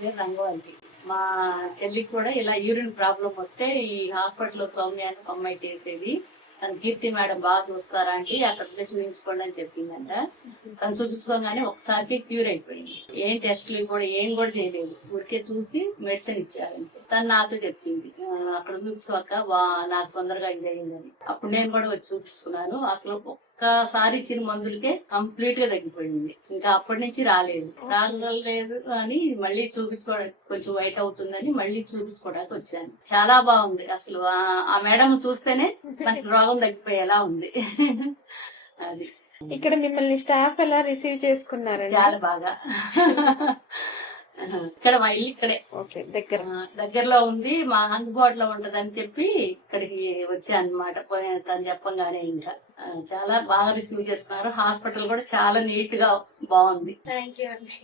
పేరు రంగవల్లి. మా చెల్లికి కూడా ఇలా యూరిన్ ప్రాబ్లం వస్తే ఈ హాస్పిటల్లో సౌమ్య అని ఒక అమ్మాయి చేసేది. తను కీర్తి మేడం బాగా చూస్తారా అంటే అక్కడికి చూపించుకోండి అని చెప్పిందంట. తను చూపించుకోగానే ఒకసారికి క్యూర్ అయిపోయింది. ఏం టెస్టులు కూడా ఏం కూడా చేయలేదు, ఊరికే చూసి మెడిసిన్ ఇచ్చారంటే. తను నాతో చెప్పింది అక్కడ చూపించుకోక నాకు తొందరగా ఇది అయిందని. అప్పుడు నేను కూడా వచ్చి చూపించుకున్నాను. అసలు ఒక్కసారి ఇచ్చిన మందులకే కంప్లీట్ గా తగ్గిపోయింది. ఇంకా అప్పటి నుంచి రాలేదు అని మళ్ళీ చూపించుకోవడానికి కొంచెం వైట్ అవుతుందని మళ్ళీ చూపించుకోవడానికి వచ్చాను. చాలా బాగుంది అసలు. ఆ మేడం చూస్తేనే మనకి రోగం తగ్గిపోయేలా ఉంది. అది ఇక్కడ మిమ్మల్ని స్టాఫ్ ఎలా రిసీవ్ చేసుకున్నారండి? చాలా బాగా. ఇక్కడ మా ఇల్లు ఇక్కడే దగ్గరలో ఉంది, మా అందుబాటులో ఉంటదని చెప్పి ఇక్కడికి వచ్చాను అనమాట. తను చెప్పంగానే ఇంకా చాలా బాగా రిసీవ్ చేసుకున్నారు. హాస్పిటల్ కూడా చాలా నీట్ గా బాగుంది. థ్యాంక్ యూ అండి.